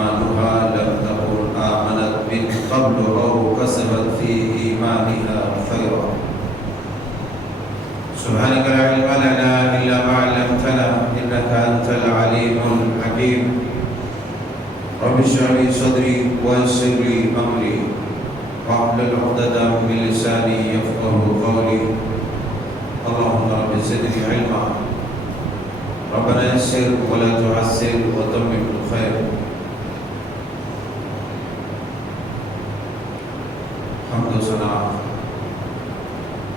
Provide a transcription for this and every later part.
إيمانها لم تكن آمنت من قبل أو كسبت في إيمانها خيرا سبحانك لا علم لنا إلا ما علمتنا إنك أنت العليم الحكيم رب اشرح لي صدري ويسر لي أمري واحلل عقدة من لساني يفقهوا قولي اللهم رب زدني علما ربنا يسر ولا تعسر وتمم بالخير حمد و ثنا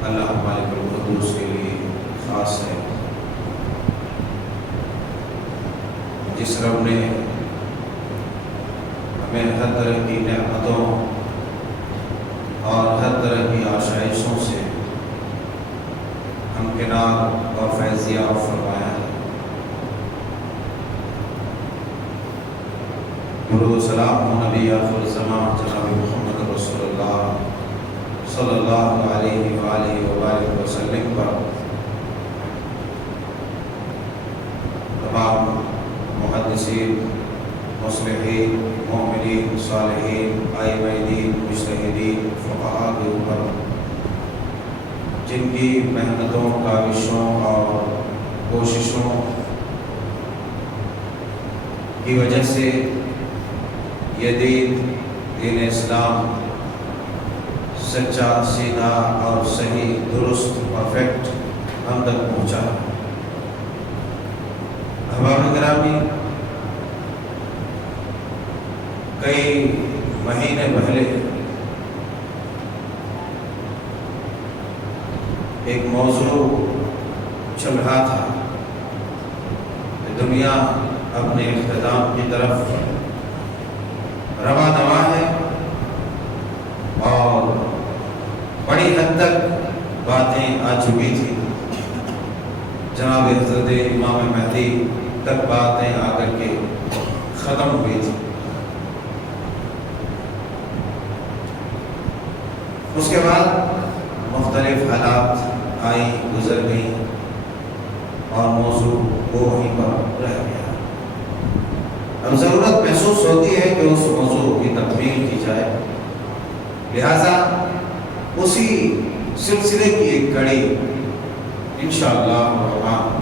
اللہ مالک القدوس کے لیے خاص ہے، جس رب نے ہمیں ہر طرح کی نعمتوں اور ہر طرح کی آشائشوں سے ہمکنار اور فیضیاب فرمایا ہے۔ درود و سلام ہو نبی آخر الزمان جناب محمد رسول اللہ صلی اللہ علیہ وآلہ وآلہ وسلم پر، تمام محدثین، مصلحین، مومنین، صالحین، ائمہ دین، مجتہدین، فقہاء کے اوپر جن کی محنتوں، کاوشوں اور کوششوں کی وجہ سے یہ دین اسلام سچا، سیدھا اور صحیح، درست، پرفیکٹ ہم تک پہنچا۔ احباب گرامی، کئی مہینے پہلے ایک موضوع چل رہا تھا کہ دنیا اپنے اختتام کی طرف رواں دواں ہے اور بڑی حد تک باتیں آ چکی تھی، جناب حضرت امام مہدی تک باتیں آ کر کے ختم ہوئی تھی۔ اس کے بعد مختلف حالات آئیں، گزر گئیں اور موضوع وہ وہیں پر رہ گیا۔ اب ضرورت محسوس ہوتی ہے کہ اس موضوع کی تکمیل کی جائے، لہذا اسی سلسلے کی ایک کڑی انشاءاللہ الرحمن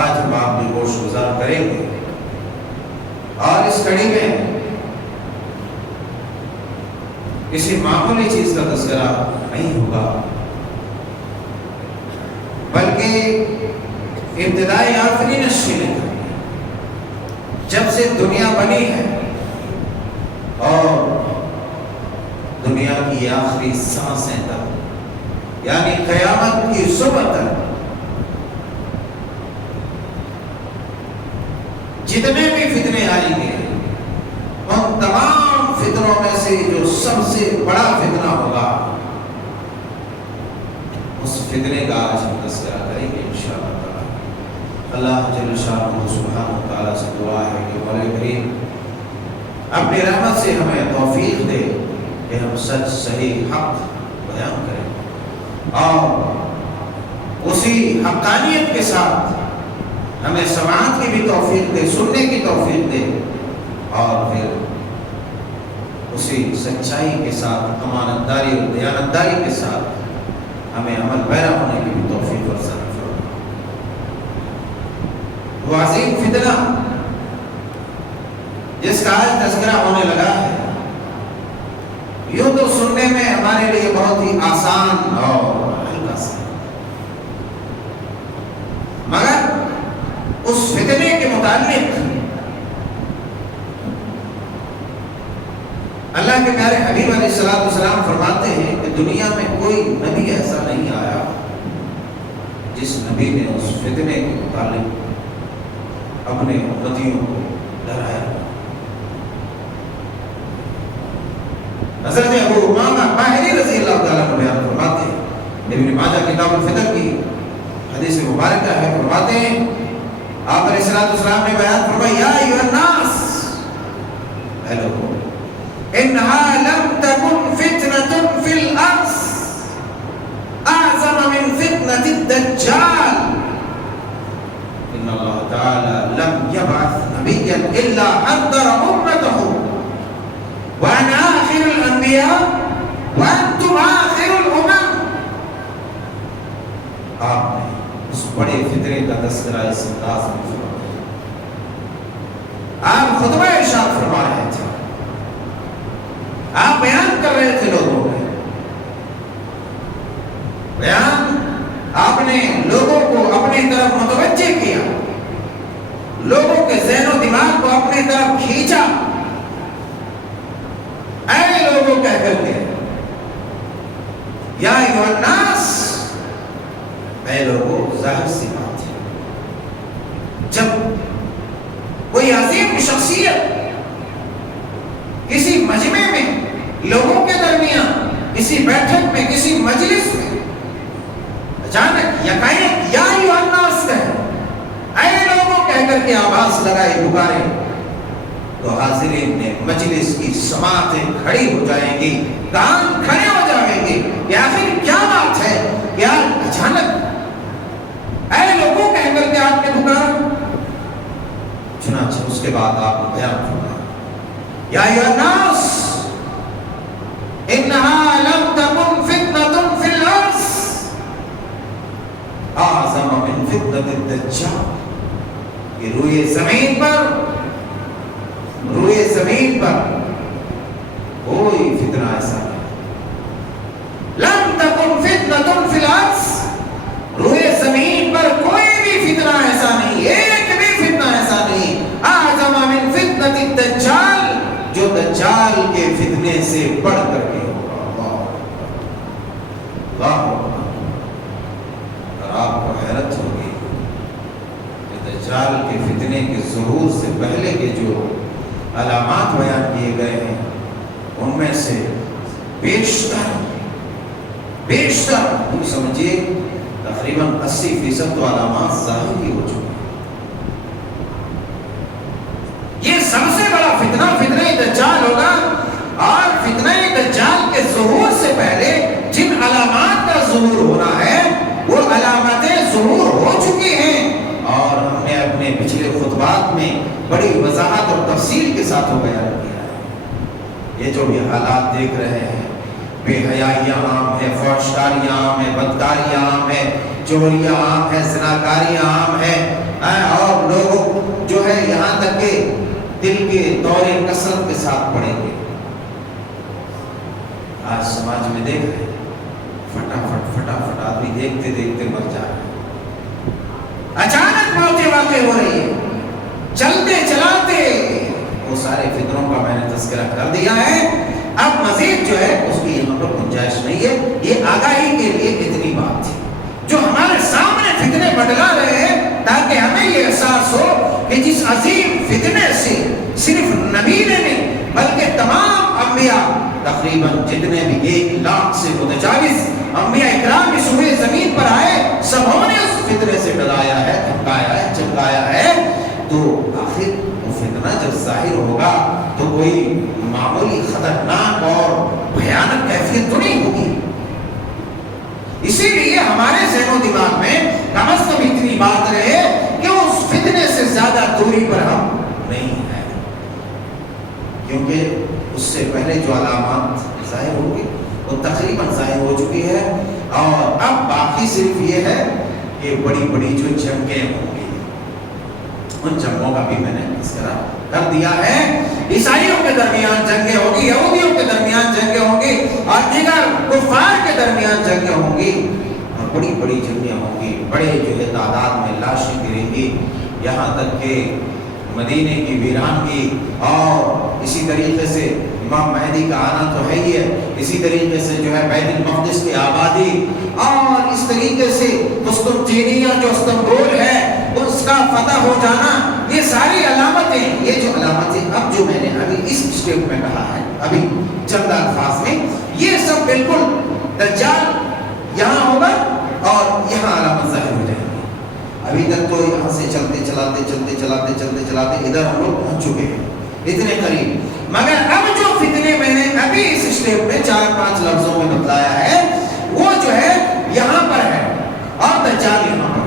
آج ہم آپ کی گوش گزار کریں گے، اور اس کڑی میں کسی معمولی چیز کا تذکرہ نہیں ہوگا، بلکہ ابتدائی آخری نشین جب سے دنیا بنی ہے اور دنیا کی آخری سانسیں تک، یعنی قیامت کی صبح تک، جتنے بھی فتنے آئیں گے ان تمام فتنوں میں سے جو سب سے بڑا فتنہ ہوگا، اس فتنے کا آج ہم تذکرہ کریں گے انشاءاللہ تعالی۔ اللہ جل شانہ سبحانہ وتعالی سے دعا ہے کہ مولا کریم اپنی رحمت سے ہمیں توفیق دے کہ ہم سچ، صحیح، حق بیان کریں، اور اسی حقانیت کے ساتھ ہمیں سماعت کی بھی توفیق دے، سننے کی توفیق دے، اور پھر اسی سچائی کے ساتھ، امانت داری اور دیانت داری کے ساتھ ہمیں عمل پیرا ہونے کی بھی توفیق اور سعادت فرمائے۔ وہ عظیم فتنہ جس کا آج تذکرہ ہونے لگا ہے، یوں تو سننے میں ہمارے لیے بہت ہی آسان اور ہلکا سا، مگر اس فتنے کے متعلق اللہ کے پیارے حبیب علیہ السلام فرماتے ہیں کہ دنیا میں کوئی نبی ایسا نہیں آیا جس نبی نے اس فتنے کے متعلق اپنے امتیوں کو ڈرایا۔ حضرت ابو امامہ باہری رضی اللہ تعالیٰ عنہ بیان فرماتے ہیں، ابن ماجہ کتاب الفطر کی حدیث مبارکہ ہے، فرماتے ہیں آپ علیہ السلام نے بیان فرمایا، یا ایھا الناس، اے لوگوں، انہا لم تکن فتنة فی الارض اعظم من فتنة الدجال، ان اللہ تعالی لم یبعث نبیا الا حذر امته وَأَنَا آخِرُ الْأَنْبِيَاءِ وَأَنْتُمْ آخِرُ الْأُمَمِ. آپ نے اس بڑے فتنے کا تذکرہ اس انداز میں فرمایا. آپ خطبہ ارشاد فرما رہے تھے، آپ بیان کر رہے تھے لوگوں میں، بیان آپ نے لوگوں کو اپنی طرف متوجہ کیا، لوگوں کے ذہن و دماغ کو اپنی طرف کھینچا. اے لوگوں کہہ کر کے، یا ایھا الناس، اے لوگوں. ظاہر سی بات ہے، جب کوئی عظیم شخصیت کسی مجمع میں لوگوں کے درمیان، کسی بیٹھک میں، کسی مجلس میں اچانک یکایک یا ایھا الناس کہے، اے لوگوں کہہ کر کے آواز لگائے، پکارے، تو حاضرین نے مجلس کی سماعتیں کھڑی ہو جائیں گی، کان کھڑے ہو جائیں گے کہ آخر کیا بات ہے، کیا اچانک اے لوگوں کہہ کر کے آپ نے پکارا. چنانچہ اس کے بعد آپ نے بیان فرمایا، یا ایھا الناس انہا لم تکن فتنۃ فی الارض اعظم من فتنۃ الدجال. کہ روئے زمین پر کوئی فتنہ ایسا نہیں. لم تکن فتنۃ فی الارض، روئے زمین پر کوئی بھی فتنہ ایسا نہیں، ایک بھی فتنہ ایسا نہیں، اعظم من فتنۃ الدجال، جو دجال کے فتنے سے بڑھ کر کے ہوگا. اللہ اور آپ کو حیرت ہوگی کہ دجال کے فتنے کے ظہور سے پہلے کے جو علامات بیان کیے گئے ہیں، ان میں سے بیشتر تم سمجھیے تقریباً 80% تو علامات ظاہر ہی ہو چکے ہیں. یہ سب سے بڑا فتنہ فتنہ دجال ہوگا، اور فتنہ دجال کے ظہور سے پہلے جن علامات کا ظہور ہونا ہے وہ علامتیں ظہور ہو چکی ہیں، اور ہم نے اپنے پچھلے خطبات میں بڑی وضاحت اور تفصیل کے ساتھ وہ بیان کیا ہے. یہ جو بھی حالات دیکھ رہے ہیں، بے حیائیاں عام ہے، فحشکاریاں عام ہے، بدکاریاں عام ہے، چوریاں عام ہے، زناکاریاں عام ہے، اور لوگ جو ہے یہاں تک کہ دل کے دورے کثرت کے ساتھ پڑیں گے. آج سماج میں دیکھ رہے ہیں، فٹافٹ آدمی دیکھتے دیکھتے مر جا رہے ہیں، اچانک موتیں واقع ہو رہی ہے، چلتے چلاتے. وہ سارے فتنوں کا میں نے تذکرہ کر دیا ہے، اب مزید جو ہے اس کی یہاں پر گنجائش نہیں ہے. یہ آگاہی کے لیے اتنی بات تھی جو ہمارے سامنے فتنے بڑھلا رہے ہیں، تاکہ ہمیں یہ احساس ہو کہ جس عظیم فتنے سے صرف نبی نے نہیں بلکہ تمام انبیاء، تقریباً جتنے بھی 1 لاکھ سے متجاوز انبیاء اکرام اس روئے زمین پر آئے، سبوں نے اس فتنے سے ڈرایا ہے، دھمکایا ہے، چمکایا ہے. تو آخر وہ فتنہ جب ظاہر ہوگا تو کوئی معمولی خطرناک اور بھیانک کیفیت تو نہیں ہوگی. اسی لیے ہمارے ذہن و دماغ میں کم از کم اتنی بات رہے کہ اس فتنے سے زیادہ دوری پر ہم نہیں ہیں، کیونکہ اس سے پہلے جو علامات ظاہر ہوگی وہ تقریباً ظاہر ہو چکی ہے. اور اب باقی صرف یہ ہے کہ بڑی بڑی جو جنگیں ہوں گی، ان جنگوں کا بھی میں نے تذکرہ کر دیا ہے. عیسائیوں کے درمیان جنگیں ہوں گی، یہودیوں کے درمیان جنگیں ہوں گی، اور دیگر کفار کے درمیان جنگیں ہوں گی، اور بڑی بڑی جنگیں ہوں گی. بڑے جو ہے تعداد میں لاشیں گریں گی، یہاں تک کہ مدینے کی ویرانگی، اور اسی طریقے سے امام مہدی کا آنا تو ہے ہی ہے، اسی طریقے سے جو ہے بیت المقدس کی آبادی، اور اس طریقے سے قسطنطنیہ جو استنبول ہے اس کا فتح ہو جانا. یہ ساری علامتیں، یہ جو علامتیں اب جو میں نے ابھی اس اسٹیپ میں کہا ہے، ابھی چند الفاظ میں، یہ سب بالکل دجال یہاں ہوگا اور یہاں علامت ظاہر ہو جائے گی. ابھی تک تو یہاں سے چلتے چلاتے ادھر ہم لوگ پہنچ چکے ہیں، اتنے قریب. مگر اب جو فتنے میں نے ابھی اس اسٹیپ میں 4-5 لفظوں میں بتلایا ہے، وہ جو ہے یہاں پر ہے، اور دجال یہاں پر ہے.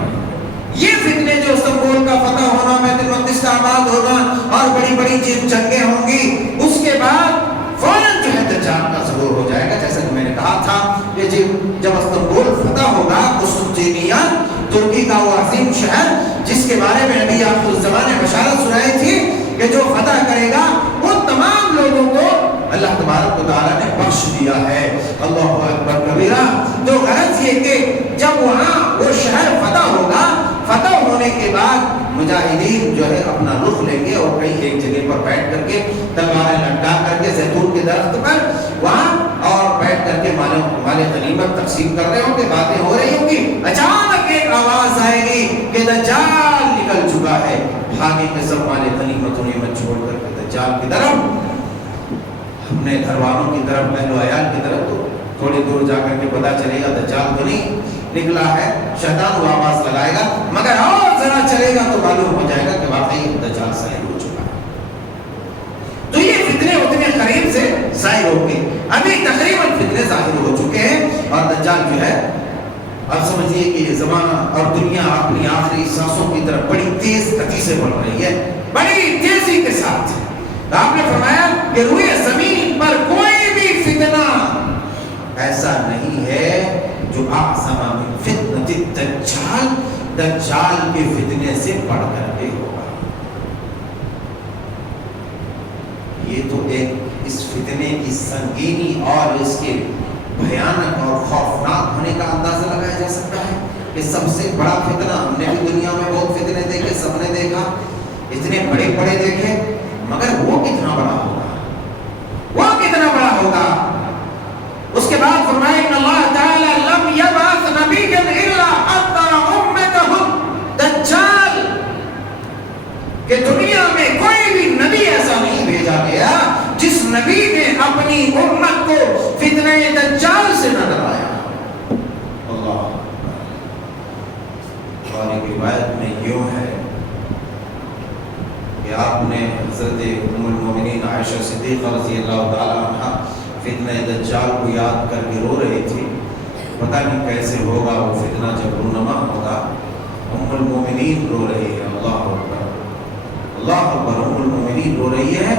یہ فتنے جو استنبول کا فتح ہونا، بیت المقدس کا آباد ہونا، اور بڑی بڑی جنگیں ہوں گی، اس کے بعد فوراً جو ہے دجال کا ظہور ہو جائے گا. جیسا کہ میں نے کہا تھا کہ جب استنبول فتح ہوگا، قسطنطنیہ ترکی کا وہ عظیم شہر جس کے بارے میں نبی آخر الزمان نے بشارت سنائی تھی کہ جو فتح کرے گا ان تمام لوگوں کو اللہ تبارک و تعالیٰ نے بخش دیا ہے. اللہ اکبر کبیرہ. تو غرض یہ کہ جب وہاں وہ شہر فتح ہوگا، فتح ہونے کے بعد مجاہدین جو ہے اپنا رخ لیں گے اور کہیں ایک جگہ پر بیٹھ کر کے تلواریں لٹکا کر کے زیتون کے درخت پر وہاں اور بیٹھ کر کے مال غنیمت تقسیم کر رہے ہوں گے، باتیں ہو رہی ہوں گی. اچانک ایک آواز آئے گی کہ دجال نکل چکا ہے. بھاگے کے سب مال غنیمت چھوڑ کر کے دجال کی طرف، اپنے گھر والوں کی طرف، اہل و عیال کی طرف. تو تھوڑی دور جا کر کے پتا چلے گا دجال تو نہیں نکلا ہے، شیطان وہ آواز لگائے گا، مگر اور ذرا چلے گا تو معلوم ہو جائے گا کہ واقعی دجال ظاہر ہو چکا ہے. تو یہ فتنے اتنے قریب سے ظاہر ہو گئے. ابھی تقریباً فتنے ظاہر ہو چکے ہیں اور دجال جو ہے اب سمجھیے کہ یہ زمانہ اور دنیا اپنی آخری سانسوں کی طرف بڑی تیز گتی سے بڑھ رہی ہے، بڑی تیزی کے ساتھ. آپ نے فرمایا کہ روئے زمین پر کوئی بھی فتنہ ایسا نہیں ہے جو اعظم من فتنۃ الدجال، دجال کے فتنے سے بڑھ کر کے ہوگا. یہ تو ایک اس فتنے کی سنگینی اور اس کے بھیانک اور خوفناک ہونے کا اندازہ لگایا جا سکتا ہے کہ سب سے بڑا فتنہ، ہم نے بھی دنیا میں بہت فتنے دیکھے، سب نے دیکھا، اتنے بڑے بڑے دیکھے، مگر وہ کتنا بڑا ہوگا، وہ کتنا بڑا ہوگا. اس کے بعد فرمائے ان اللہ تعالی لم یبعث نبیا الا حتى امتهم دجال، کہ دنیا میں کوئی بھی نبی ایسا نہیں بھیجا گیا جس نبی نے اپنی امت کو فتنہ دجال سے نہ ڈرایا. اللہ. اور ایک روایت میں یوں ہے کہ آپ نے حضرت ام المؤمنین عائشہ صدیقہ رضی اللہ تعالی عنہ فتنہ دجال کو یاد کر کے رو رہی تھی. پتہ نہیں کیسے ہوگا وہ فتنہ جب رونما ہوگا. ام المؤمنین رو رہی ہے. اللہ اکبر، اللہ اکبر. ام المؤمنین رو رہی ہے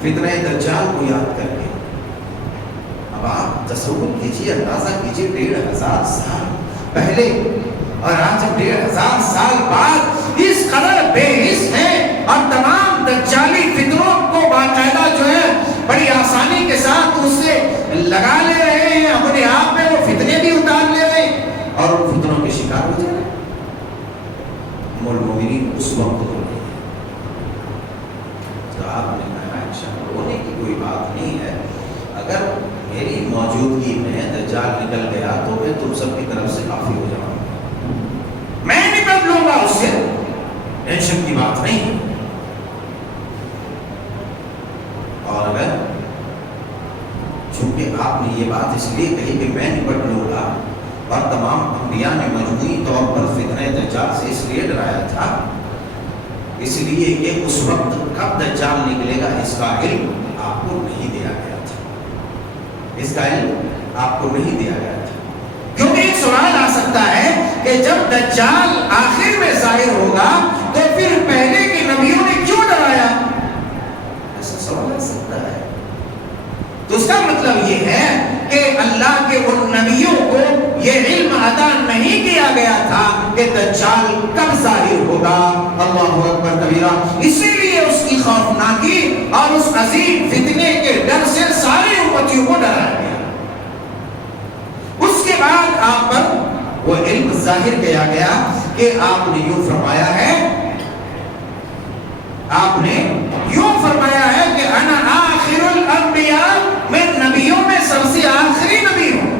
فتنہ دجال کو یاد کر کے. اب آپ تصور کیجیے، اندازہ کیجیے، 1500 سال پہلے اور آج جب 1500 سال بعد اس قدر بے حس ہے اور تمام دجالی فتنوں کو باقاعدہ جو ہے بڑی آسانی کے ساتھ اس سے لگا لے رہے ہیں، اپنے آپ میں وہ فتنے بھی اتار لے رہے ہیں اور ان فتنوں کے شکار ہو جا رہے ہیں. ام المؤمنین اس وقت ہو رہی ہے. تو آپ نے کہا انشاءاللہ رونے کی کوئی بات نہیں ہے، اگر میری موجودگی میں دجال نکل گیا تو میں تم سب کی طرف سے کافی ہو جاؤں گا، میں نکل لوں گا اس سے، ٹینشن کی بات نہیں. اور اگر چونکہ آپ نے یہ بات اس لیے کہی کہ میں نپٹ لوں گا اور تمام انبیاء نے مجموعی طور پر فتنہ دجال سے اس لیے ڈرایا تھا، اس لیے کہ اس وقت کب دجال نکلے گا اس کا علم آپ کو نہیں دیا گیا تھا، اس کا علم آپ کو نہیں دیا گیا تھا. کیونکہ ایک سوال آ سکتا ہے کہ جب دجال آخر میں ظاہر ہوگا تو پھر پہلے کے نبیوں نے کیوں ڈرایا؟ ایسا سوال آ سکتا ہے. تو اس کا مطلب یہ ہے کہ اللہ کے ان نبیوں کو یہ علم عطا نہیں کیا گیا تھا کہ دجال کب ظاہر ہوگا. اللہ اکبر کبیرہ. اسی لیے اس کی خوفناکی اور اس عظیم فتنے کے ڈر سے سارے امتیوں کو ڈرایا گیا. اس کے بعد آپ پر وہ علم ظاہر کیا گیا کہ آپ نے یوں فرمایا ہے، آپ نے یوں فرمایا ہے کہ انا آخر الانبیاء، میں نبیوں میں سب سے آخری نبی ہوں.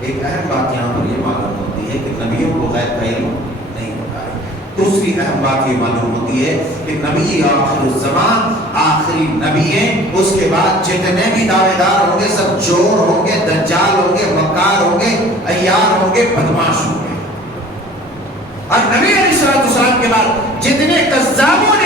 ایک اہم بات یہاں پر یہ معلوم ہوتی ہے کہ نبیوں کو غیب کا علم نہیں ہوتا ہے. دوسری اہم بات یہ معلوم ہوتی ہے کہ نبی آخر الزمان آخری نبی ہیں. اس کے بعد جتنے بھی دعوے دار ہوں گے سب چور ہوں گے، دجال ہوں گے، مکار ہوں گے، عیار ہوں گے، بدماش ہوں گے. اور نبی علیہ السلام کے بعد جتنے کذابوں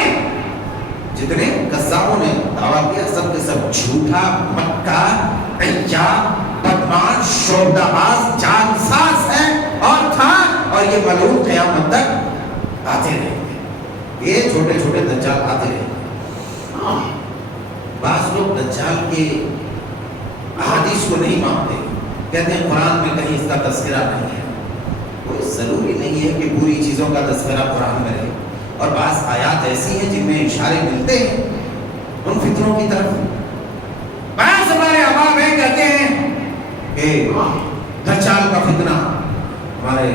نے دعویٰ کیا سب کے سب جھوٹا، مکار، عیار، بدماش، شعبدہ باز، جعلساز ہے اور تھا، اور یہ ملعون قیامت تک آتے رہیں گے. یہ چھوٹے چھوٹے دجال آتے رہیں گے. بعض لوگ دجال کے احادیث کو نہیں مانتے، کہتے ہیں قرآن میں کہیں اس کا تذکرہ نہیں ہے۔ کوئی ضروری نہیں ہے کہ پوری چیزوں کا تذکرہ قرآن میں رہے، اور بعض آیات ایسی ہیں جن میں اشارے ملتے ہیں ان فتنوں کی طرف۔ بعض ہمارے احباب ہیں کہتے ہیں کہ دجال کا فتنہ، ہمارے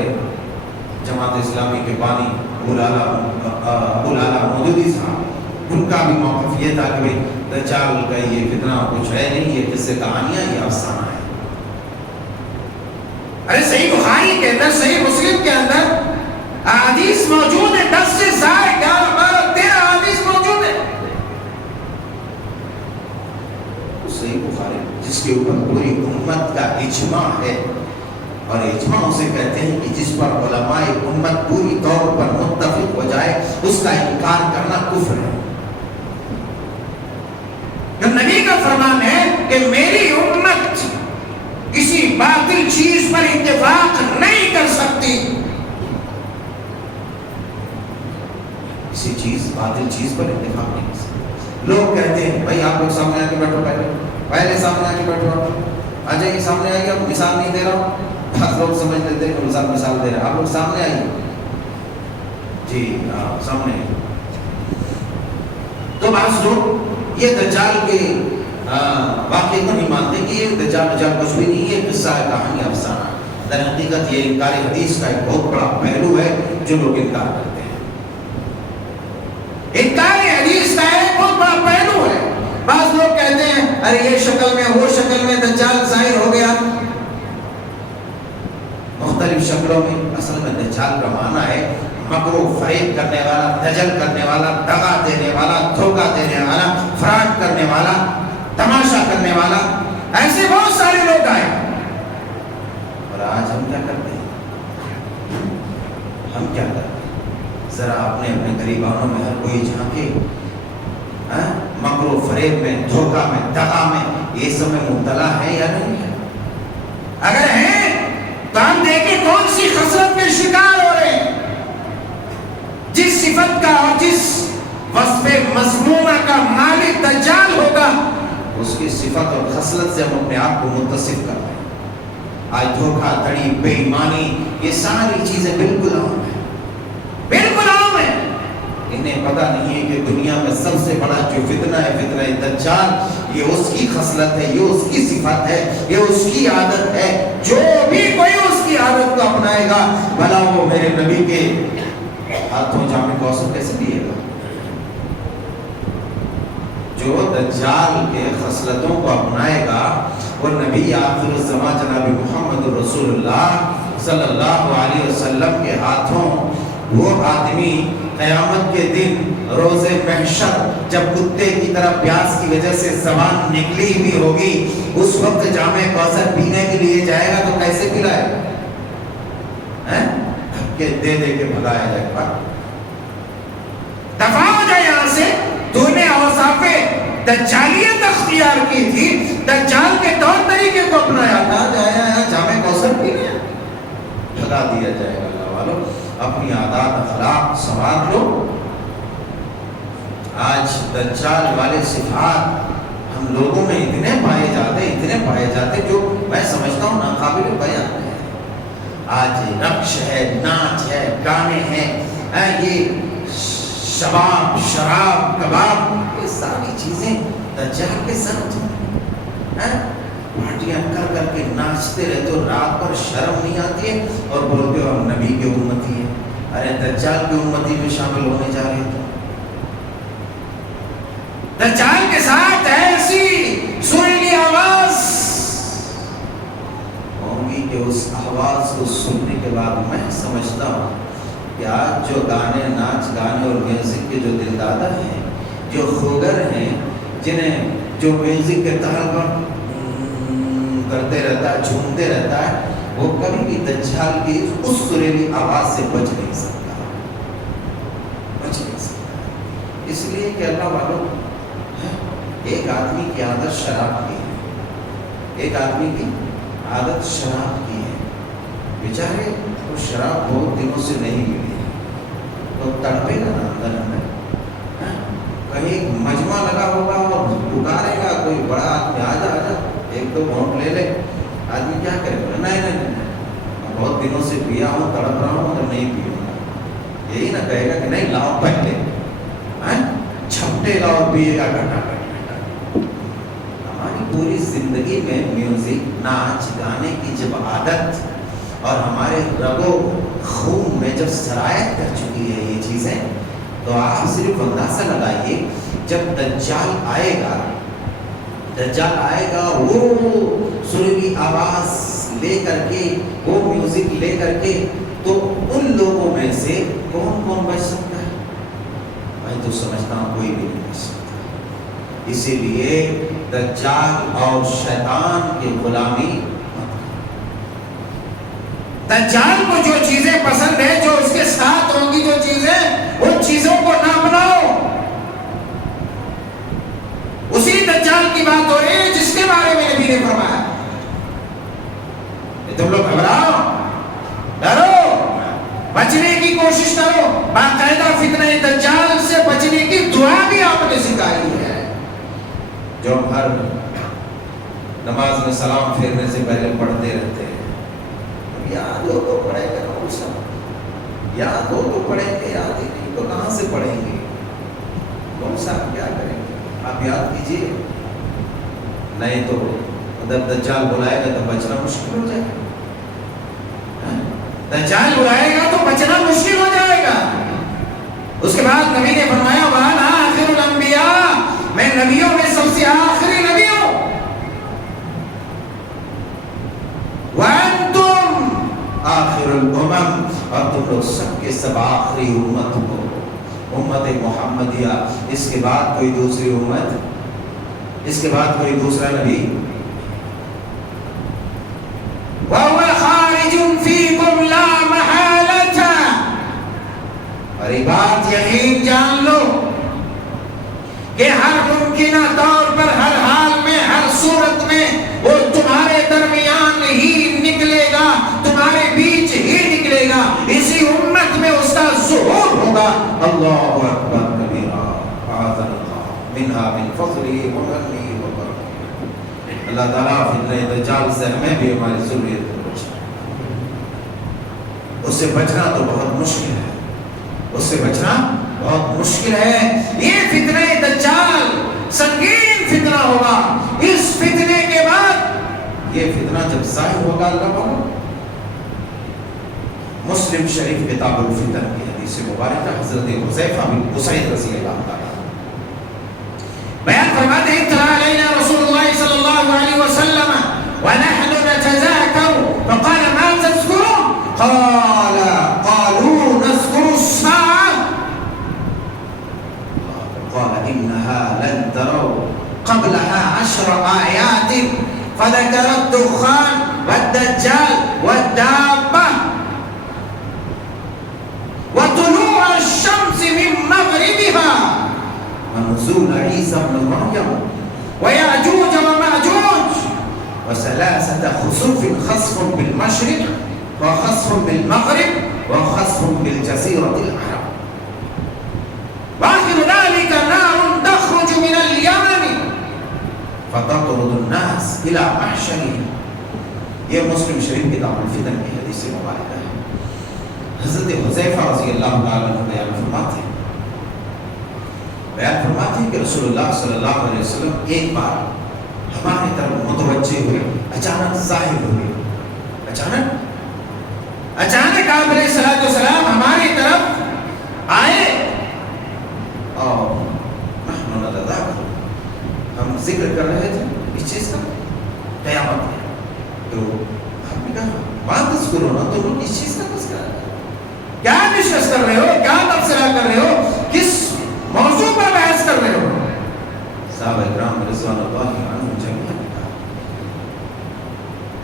جماعت اسلامی کے بانی ابو لالا مودودی صاحب، ان کا بھی موقف یہ تھا کہ بھئی دجال کا یہ فتنہ کچھ ہے نہیں، یہ قصے کہانیاں، یہ افسانہ ہے۔ ارے صحیح بخاری کے اندر، صحیح مسلم کے اندر احادیث موجود ہے، 10 سے زائد 11 12 13 احادیث موجود ہے صحیح بخاری، جس کے اوپر پوری امت کا اجماع ہے، اور اجماع اسے کہتے ہیں کہ جس پر علماء امت پوری طور پر متفق ہو جائے اس کا انکار کرنا کفر ہے۔ جب نبی کا فرمان ہے کہ میری امت کسی باطل چیز پر اتفاق نہیں کر سکتی، کسی چیز باطل چیز پر اتفاق نہیں کر سکتی۔ لوگ کہتے ہیں بھائی آپ لوگ سامنے آ کے بیٹھو، پہلے سامنے آ کے بیٹھو، آ جائیے سامنے آئیے، آپ مثال نہیں دے رہا ہوں، بہت لوگ سمجھ لیتے ہیں کہ مثال دے رہے ہیں، آپ لوگ سامنے آئیے جی، سامنے آئیے۔ تو بعض لوگ یہ دجال کے واقعے کو نہیں مانتے کہ یہ دجال کچھ بھی نہیں ہے، قصہ ہے، کہانی، افسانہ۔ در حقیقت یہ انکار حدیث کا ایک بہت بڑا پہلو ہے جو لوگ انکار کرتے ہیں۔ انکار حدیث کا ایک بہت بڑا پہلو ہے۔ بعض لوگ کہتے ہیں ارے یہ شکل میں، وہ شکل میں دجال ظاہر ہو گیا، مختلف شکلوں میں۔ اصل میں دجال کا معنی ہے مکر و فریب کرنے والا، دجل کرنے والا، دغا دینے والا، دھوکہ دینے والا، فراڈ کرنے والا، تماشا کرنے والا۔ ایسے بہت سارے لوگ آئے، اور آج ہم کیا کرتے ہیں؟ ہم کیا کرتے ہیں؟ ذرا اپنے غریبانوں میں ہر کوئی جھانکے، مکر و فریب میں، دھوکہ میں، دغا میں، یہ سب میں مبتلا ہے یا نہیں ہے؟ اگر ہیں تو ہم دیکھیں کون سی خصلت کے شکار ہو رہے ہیں۔ جس صفت کا اور جس وصف مذمومہ کا مالک دجال ہوگا، اس کی صفت اور خصلت سے ہم اپنے آپ کو متصف کرتے ہیں۔ آج دھوکہ دھڑی، بے ایمانی، یہ ساری چیزیں بالکل عام ہیں، بالکل عام ہیں۔ انہیں پتہ نہیں ہے کہ دنیا میں سب سے بڑا جو فتنہ ہے، فتنہ دجال، یہ اس کی خصلت ہے، یہ اس کی صفت ہے، یہ اس کی عادت ہے۔ جو بھی کوئی اس کی عادت کو اپنائے گا، بھلا وہ میرے نبی کے ہاتھوں جام کوثر کیسے پیے گا؟ جو دجال کے خصلتوں کو اپنائے گا، وہ نبی آخر الزمان جناب محمد رسول اللہ صلی اللہ علیہ وسلم کے ہاتھوں، وہ آدمی قیامت کے دن روز محشر جب کتے کی طرح پیاس کی وجہ سے زبان نکلی بھی ہوگی، اس وقت جام کوثر پینے کے لیے جائے گا تو کیسے پلائے گا؟ دھکے دے دے کے بھگایا جائے گا۔ دفاع ہو جائے یہاں سے، تو نے اوصاف دجالیت اختیار کی تھی، دجال کے طور طریقے کو اپنایا تھا، جایا جام کوثر پینے، بھگا دیا جائے گا۔ اللہ والو، اپنی عادات اخلاق سنوار لو۔ آج دجال والے صفات ہم لوگوں میں اتنے پائے جاتے جو میں سمجھتا ہوں ناقابل بیان ہے۔ آج نقش ہے، ناچ ہے، گانے ہیں، یہ شباب، شراب، کباب، یہ ساری چیزیں دجال کے ساتھ ہیں۔ پارٹیاں کر کے ناچتے رہتے ہو، رات پر شرم نہیں آتی ہے اور بولتے ہو ہم نبی کے امتی ہیں۔ ارے دجال کی امتی میں شامل ہونے جا رہے تھے۔ دجال کے ساتھ ایسی سریلی آواز ہوگی کہ اس آواز کو سننے کے بعد میں سمجھتا ہوں کہ آج جو گانے، ناچ گانے اور میوزک کے جو دل دادا ہیں، جو خوگر ہیں، جنہیں جو میوزک کے تال پر کرتے رہتا ہے، جھومتے رہتا ہے، وہ کبھی بھی دجال کی اس سریلی آواز سے بچ نہیں سکتا، بچ نہیں سکتا۔ اس لیے کہ اللہ والوں، ایک آدمی کی عادت شراب کی ہے، ایک آدمی کی عادت شراب کی ہے، بیچارے وہ شراب بہت دنوں سے نہیں ملی، تو تڑپے گا نا اندر اندر، کہیں مجمع لگا ہوگا اور پکارے گا، کوئی بڑا آدمی آ جا ایک دو گھونٹ لے لے, آدمی کیا کرے, بولے نہیں, بہت دنوں سے پیا ہوں, تڑپ رہا ہوں, اور نہیں پیوں گا. یہی نہ کہے گا کہ نہیں لاؤ پہلے چھپٹے لاؤ پیے گا گھٹا گھٹا. ہماری پوری زندگی میں میوزک, ناچ گانے کی جب عادت اور ہمارے رگو خون میں جب سرایت کر چکی ہے یہ چیزیں, تو آپ صرف اندازہ لگائیے جب دجال آئے گا وہ سریلی آواز لے کر کے, وہ میوزک لے کر کے, تو ان لوگوں میں سے کون بچ سکتا ہے؟ میں تو سمجھتا ہوں کوئی بھی نہیں بچ سکتا. اسی لیے دجال اور شیطان کی غلامی, دجال کو جو چیزیں پسند ہے, جو اس کے ساتھ ہوں گی جو چیزیں, ان چیزوں کو نہ اپناؤ. اسی دجال کی بات ہو رہی ہے جس کے بارے میں نبی نے فرمایا کہ تم لوگ گھبراؤ, ڈرو, بچنے کی کوشش کرو. باقاعدہ فتنہ دجال سے بچنے کی دعا بھی آپ نے سکھائی ہے, جو ہر نماز میں سلام پھیرنے سے پہلے پڑھتے رہتے ہیں. یاد ہو تو پڑھے گا, یاد ہو تو پڑھیں گے, یاد ہی نہیں تو کہاں سے پڑھیں گے, کون سا کیا کریں گے. آپ یاد کیجیے, نہیں تو جب دجال بلائے گا تو بچنا مشکل ہو جائے گا. دجال بلائے گا تو بچنا مشکل ہو جائے گا. اس کے بعد نبی نے فرمایا وانا آخر الانبیاء, میں نبیوں میں سب سے آخری نبی ہوں. وانتم آخر الامم, اور تم لوگ سب کے سب آخری امت ہو, امت محمدیہ. اس کے بعد کوئی دوسری امت, اس کے بعد کوئی دوسرا نبی. وَهُوَ خَارِجٌ فِيكُمْ لَا مَحَالَةً, اور یہ بات یقین جان لو کہ ہر ممکنہ طور پر, ہر حال میں, ہر صورت میں وہ تمہارے درمیان ہی نکلے گا, تمہارے بیچ ہی نکلے گا. اسی امت میں اس کا ظہور ہوگا. اللہ اکبر کبیرہ, اعاذنا اللہ منہا من فضلہ ومنہ وبرکاتہ. اللہ تعالیٰ فتنہ دجال سے ہمیں بھی ہماری ذریت کو بچائے. اس سے بچنا تو بہت مشکل ہے, اس سے بچنا بہت مشکل ہے. یہ فتنہ دجال سنگین فتنہ ہوگا. اس فتنے کے بعد یہ فتنہ جب ظاہر ہوگا, اللہ بولو, مسلم شریف کتاب الفتن کی حدیث مبارکہ حضرت حذیفہ بن اسید رضی اللہ تعالیٰ بیان فرماتے ہیں, اطلع علینا رسول اللہ صلی اللہ علیہ وسلم ونحن نتذاکر فقال ما تذکرون, قالوا نذکر الساعة, قال انها لن تروا قبلها 10 آیات, فذكر الدخان والدجال والدابة وطلوع الشمس من مغربها ونزول عيسى ابن مريم ويأجوج ومأجوج وثلاثة خسوف, خسف بالمشرق وخسف بالمغرب وخسف بالجزيرة العرب, وآخر ذلك نار تخرج من اليمن فتطرد الناس الى محشرهم. یہ مسلم شریف کتاب الفتن کی حدیث مبارکہ ہے. حضرت حذیفہ رضی اللہ تعالیٰ عنہ بیان فرماتے ہیں کہ رسول اللہ صلی اللہ علیہ وسلم ایک بار ہماری طرف متوجہ ہوئے, اچانک ظاہر ہوئے, اچانک آپ علیہ الصلوۃ والسلام ہماری طرف آئے, اور نحن نتذاکر, ہم ذکر کر رہے تھے اس چیز کا, قیامت ہے. تو ہم نے کہا بات تذکرون, تم اس چیز کا تذکرہ کیا ڈسکس کر رہے ہو, کیا تبصرہ کر رہے ہو, کس موضوع پر بحث کر رہے ہو؟ صحابہ کرام رضوان اللہ عنہم جميعا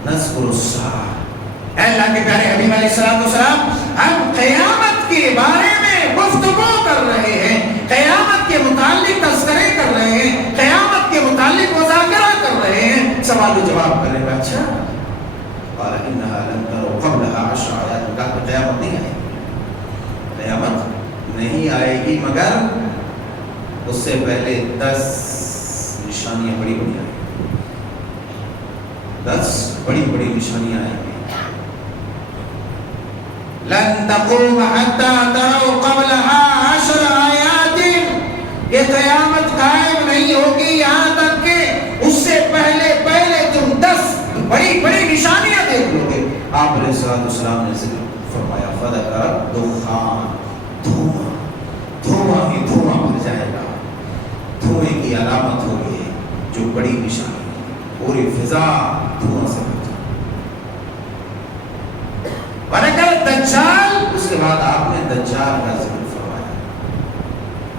نذکر الساعة, اے اللہ کے پیارے حبیب علیہ الصلوۃ والسلام, ہم قیامت کے بارے میں گفتگو کر رہے ہیں, قیامت کے متعلق تذکرے کر رہے ہیں, قیامت کے متعلق مذاکرہ کر رہے ہیں, سوال و جواب کر رہے ہیں. اچھا, قال انها لن تروا قبلها 10 آیات, کا قیامت نہیں آئے گی, قیامت نہیں آئے گی مگر اس سے پہلے 10 نشانیاں بڑی بڑی آئیں گی، 10 بڑی بڑی نشانیاں آئیں گی. لن تقوم حتى تروا قبلها 10 آیات، یہ قیامت قائم نہیں ہوگی یہاں تک کہ اس سے پہلے تم 10 بڑی بڑی نشانیاں دیکھ لو گے. آپ علیہ السلام نے ذکر فرمایا فذکر دخان، دھواں ہی دھواں بھر جائے گا. دھوئیں کی علامت ہوگی جو بڑی نشانی، پوری فضا دھواں سے بھر جائے. وذکر دجال، اس کے بعد آپ نے دجال کا ذکر فرمایا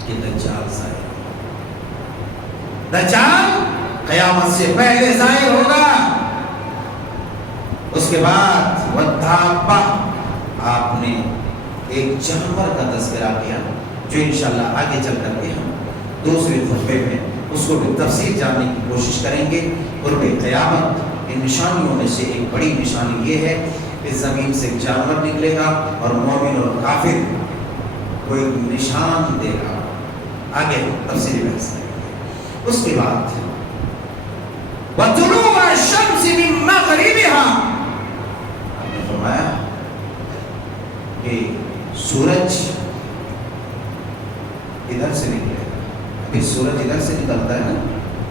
کہ دجال ظاہر، دجال قیامت سے پہلے ظاہر ہوگا. اس کے بعد والدابہ، آپ نے ایک جانور کا تذکرہ کیا جو انشاءاللہ آگے چل کر کے ہم دوسرے خطبے میں اس کو بھی تفصیل جاننے کی کوشش کریں گے. قرب قیامت ان نشانیوں میں سے ایک بڑی نشانی یہ ہے کہ زمین سے ایک جانور نکلے گا اور مومن اور کافر کو ایک نشان دے گا. آگے تفصیلی بحث کریں گے. اس کے بعد وَطُلُوعَ الشَّمْسِ مِن مَغْرِبِهَا، آپ نے فرمایا کہ سورج ادھر سے نکلے گا. ابھی سورج ادھر سے نکلتا ہے نا،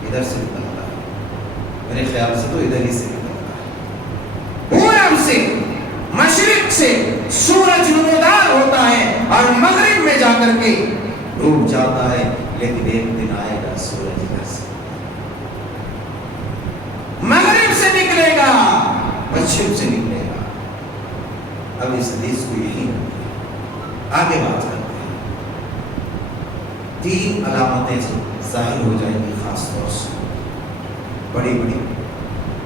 ادھر سے نکلتا ہے، میرے خیال سے تو ادھر ہی سے نکلتا ہے. پورب سے مشرق سے سورج نمودار ہوتا ہے اور مغرب میں جا کر کے ڈوب جاتا ہے. لیکن ایک دن آئے گا سورج ادھر سے مغرب سے نکلے گا، پشچم سے نکلے گا. اب اس حدیث کو یہی آگے بات کرتے ہیں. 3 علامتیں ظاہر ہو جائیں گی خاص طور سے بڑی بڑی.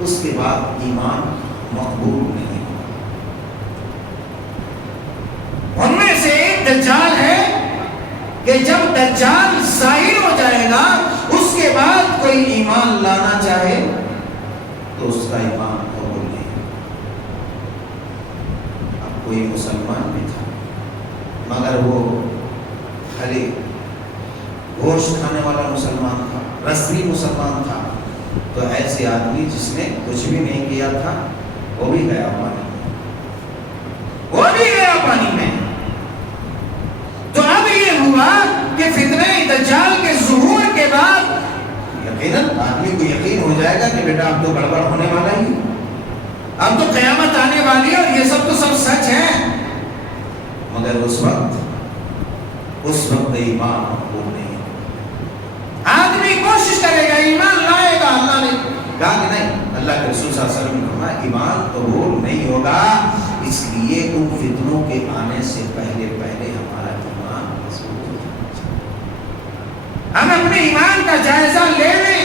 اس کے بعد ایمان مقبول نہیں ہوگا. ان میں سے ایک دجال ہے کہ جب دجال ظاہر ہو جائے گا اس کے بعد کوئی ایمان لانا چاہے تو اس کا ایمان قبول نہیں. اب کوئی مسلمان بھی تھا مگر وہ خالی گوشت کھانے والا مسلمان تھا، رسمی مسلمان تھا، تو ایسے آدمی جس نے کچھ بھی نہیں کیا تھا وہ بھی گیا پانی میں. تو اب یہ ہوا کہ فتنہ دجال کے ظہور کے بعد یقیناً آدمی کو یقین ہو جائے گا کہ بیٹا اب تو گڑبڑ ہونے والا ہی، اب تو قیامت آنے والی ہے اور یہ سب تو سب سچ ہے. مگر اس وقت ایمان قبول نہیں. آدمی کوشش کرے گا، ایمان لائے گا، اللہ نے کہا کہ نہیں، اللہ کے رسول صلی اللہ علیہ وسلم نے فرمایا ایمان قبول نہیں ہوگا. اس لیے ان فتنوں کے آنے سے پہلے ہمارا ایمان مضبوط ہو جانا چاہیے. ہم اپنے ایمان کا جائزہ لے لیں.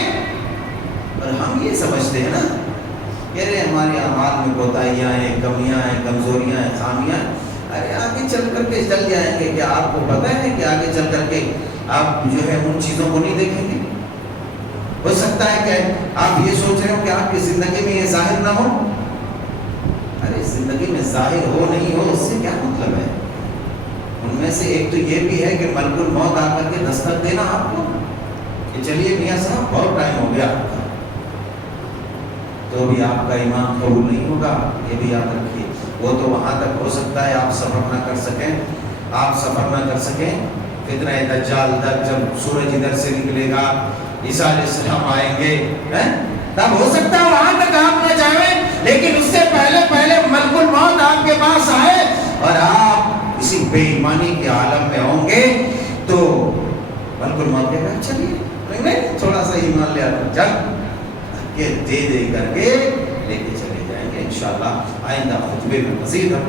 اور ہم یہ سمجھتے ہیں نا کہ ہمارے اعمال میں کوتاہیاں ہیں، کمیاں ہیں، کمزوریاں ہیں، خامیاں ہیں. ارے آگے چل کر کے چل جائیں گے. کیا آپ کو پتہ ہے کہ آگے چل کر کے آپ جو ہے ان چیزوں کو نہیں دیکھیں گے؟ ہو سکتا ہے کہ آپ یہ سوچ رہے ہو کہ آپ کی زندگی میں یہ ظاہر نہ ہو. ارے زندگی میں ظاہر ہو نہیں ہو اس سے کیا مطلب ہے؟ ان میں سے ایک تو یہ بھی ہے کہ ملک الموت آ کر کے دستک دینا آپ کو کہ چلیے میاں صاحب بہت ٹائم ہو گیا آپ کا، تو بھی آپ کا ایمان قبول نہیں ہوگا. یہ بھی یاد رکھیے. وہ تو وہاں تک ہو سکتا ہے آپ سفر نہ کر سکیں. فتنہ دجال تک جب سورج ادھر سے نکلے گا، عیسیٰ علیہ السلام آئیں گے، تب ہو سکتا ہے وہاں تک آپ نہ جائیں. لیکن اس سے پہلے ملک الموت آپ کے پاس آئے اور آپ اسی بے ایمانی کے عالم میں ہوں گے تو ملک الموت کہے گا چلیے نہیں تھوڑا سا ایمان لے آتا جب یہ دے کر کے لے کے چلے جائیں گے. انشاءاللہ آئندہ خطبے میں مزید ہم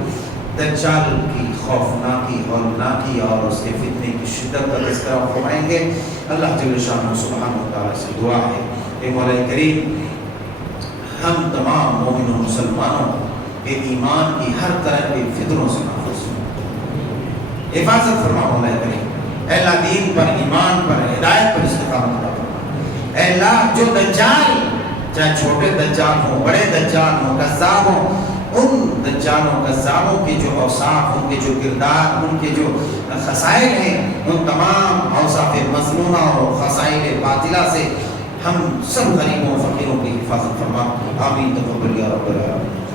دجال کی خوفناکی ہولناکی اور اس کے فتنے کی شدت کا تذکرہ فرمائیں گے. اللہ جل شانہ سبحانہ وتعالی سے دعا ہے کہ مولا کریم ہم تمام مومنوں مسلمانوں کے ایمان کی ہر طرح کے فتنوں سے محفوظ ہوں. حفاظت فرما مولا کریم. اے اللہ دین پر، ایمان پر، ہدایت پر استقامت عطا فرما. اے اللہ جو دجال، چاہے چھوٹے دجال ہوں، بڑے دجال ہوں، کذاب ہوں، ان دجالوں کذابوں کے جو اوصاف، ان کے جو کردار، ان کے جو خصائل ہیں، ان تمام اوصاف مذمومہ اور خصائل باطلہ سے ہم سب غریبوں فقیروں کی حفاظت فرما. آمین تقبل یا رب العالمین.